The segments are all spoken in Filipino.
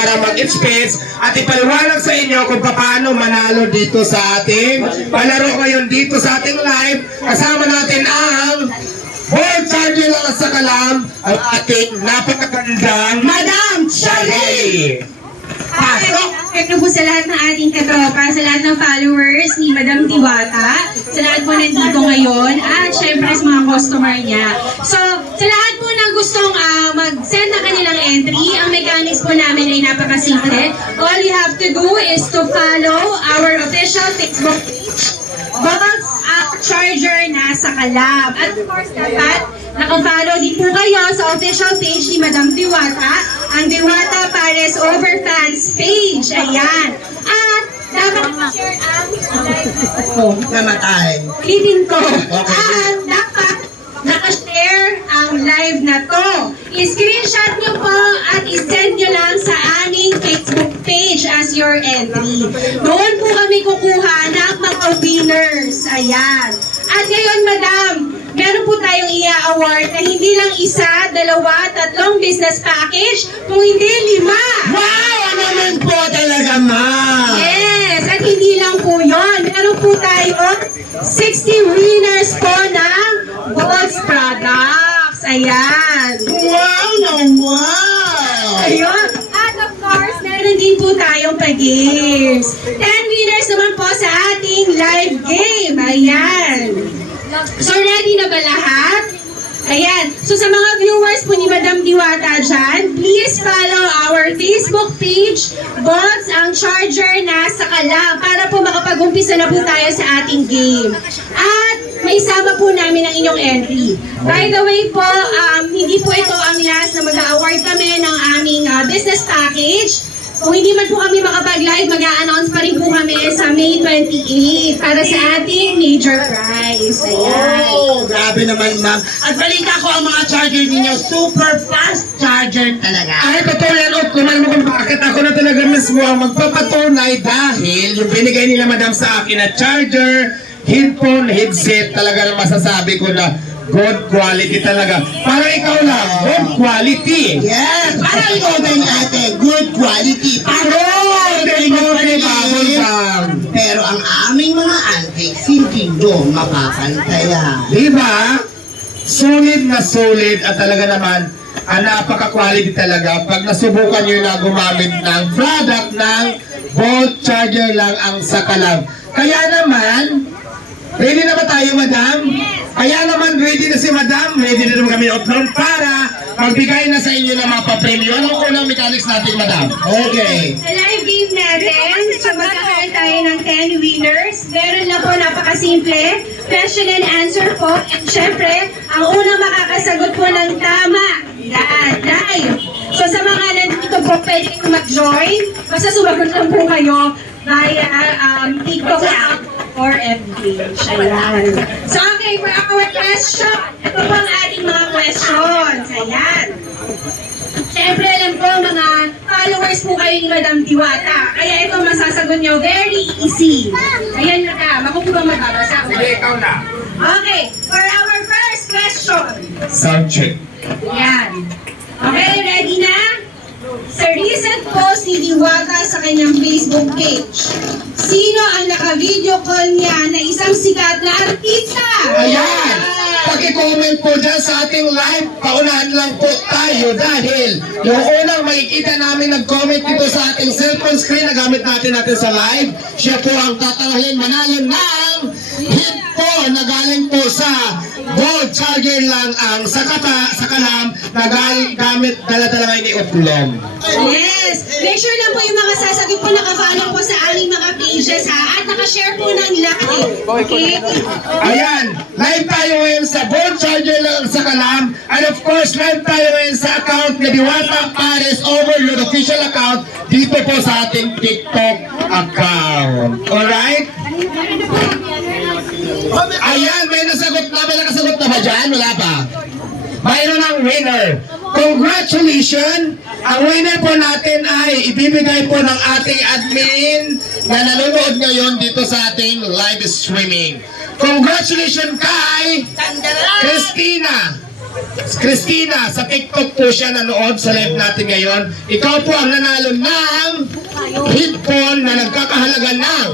para mag-express at ipaliwanag sa inyo kung paano manalo dito sa ating palaro ngayon dito sa ating live. Kasama natin ang Board Charger lang sa kalam, ang ating napakagandang Madam Charlie. Ito po sa lahat ng ating katropa, sa lahat ng followers ni Madam Diwata, sa lahat po nandito ngayon, at syempre sa mga customer niya. So, sa lahat po na gustong mag-send na kanilang entry, ang mechanics po namin ay napakasimple. All you have to do is to follow our official Facebook page, Bolt Charger Nasa Kalab. At of course, dapat naka-follow din po kayo sa official page ni Madam Diwata, ang Diwata Pares Overfans page. Ayan. At dapat share ang live ko. Namatay. Ulitin ko. Okay. At dapat naka-share ang live na to. I-screenshot nyo po at i-send nyo lang sa aming Facebook page as your entry. Doon po kami kukuha ng mga winners. Ayan. At ngayon, Madam, meron po tayong i-award na hindi lang isa, dalawa, tatlong business package, kung hindi 5. Wow! Ano naman po talaga, ma'am? Yes! At hindi lang po yun. Meron po tayong 60 winners po ng Bolts Products. Ayan. Wow! No, wow! Ayun. At of course, meron din po tayong pa-games. 10 winners naman po sa ating live game. Ayan. So, ready na ba lahat? Ayan. So, sa mga viewers po ni Madam Diwata dyan, please follow our Facebook page, Bolts ang Charger Nasa Kalab, para po makapag-umpisa na po tayo sa ating game. At may isama po namin ang inyong entry. By the way po, hindi po ito ang last na mag-award kami ng aming business package. Kung hindi man po kami makapag-live, mag-a-announce pa rin po kami sa May 28 para sa ating major prize. Ayan. Oh, grabe naman, ma'am. At balita ko ang mga charger ninyo, super fast charger talaga. Ay, totoo yan. O, kunan mo kung bakit ako na talaga mismo ang magpapatunay dahil yung binigay nila, madam, sa akin na charger, headphone, headset, talaga na masasabi ko na good quality talaga. Para ikaw lang, good quality. Yes, para ikaw din ate, good quality. Pero ang aming mga antics, hindi doon mapapantayan. Diba? Sulit at talaga naman, napaka-quality talaga. Pag nasubukan nyo na gumamit ng product ng Bolt Charger lang ang sa Kalab. Kaya naman, ready na ba tayo, madam? Kaya naman, ready na si madam. Ready na naman kami upload para magbigay na sa inyo ng mga pa-premyo. Anong unang mechanics natin, madam? Okay. Sa live game natin, so magkakaroon tayo ng 10 winners. Meron na po, napakasimple. Question and answer po. And syempre, ang unang makakasagot po ng tama. Yan, live. So sa mga nandito po, pwede kayong mag-join. Basta sumagot lang po kayo via TikTok app or FB. Ayan. So okay, for our question, ito po ang ating mga questions. Ayan. Siyempre, alam ko, mga followers po kayo ni Madam Diwata. Kaya ito masasagot nyo, very easy. Ayan na ka. Ako po bang magbabasa? Sige, ikaw na. Okay, for our first question. Sound check. Ayan. Okay, ready na? Sa recent post ni Diwata sa kanyang Facebook page, sino ang naka-video call niya na isang sikat na artista? Ayan! Pag-comment po dyan sa ating live, paunahan lang po tayo dahil yung unang makikita namin nag-comment dito sa ating cellphone screen na gamit natin sa live, siya po ang tatawahin manalo ng headphone na galing po sa Bolt Charger lang ang sa Kalab na gamit dala-dala ngayon ni Utlom. Yes! Make sure lang po yung mga sasagot po naka-follow po sa aming mga pages ha at naka-share po ng live. Okay? Ayan, live tayo ngayon sa Bolt Charger lang sa Kalab. And of course, live tayo ngayon sa account ni Diwata Pares Overload official account dito po sa ating TikTok account. Alright? Ayan, may nakasagot na ba dyan? Wala pa. Mayroon ang winner. Congratulations! Ang winner po natin ay ibibigay po ng ating admin na nanonood ngayon dito sa ating live streaming. Congratulations kay Christina Christina, sa TikTok po siya nanood sa live natin ngayon. Ikaw po ang nanalo ng headphone na nagkakahalaga ng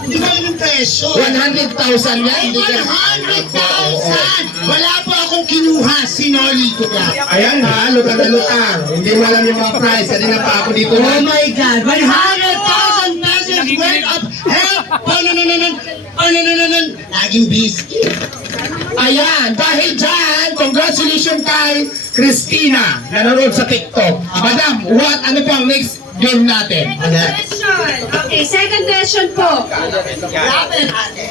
Hindi ba yun yung presyo? 100,000 yan. Hindi ka 100,000! Wala po akong kinuha, sinoli ko na. Ayan ha, lutang na lutang. Hindi mo alam yung mga price. Kanina pa ako dito. Oh my God! 100,000 pesos worth of help! Laging busy. Ayan, dahil dyan, congratulations kay Christina, nanonood sa TikTok. Madam, ano po ang next game natin? Question. Okay, second question po. Grabe natin.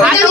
Ano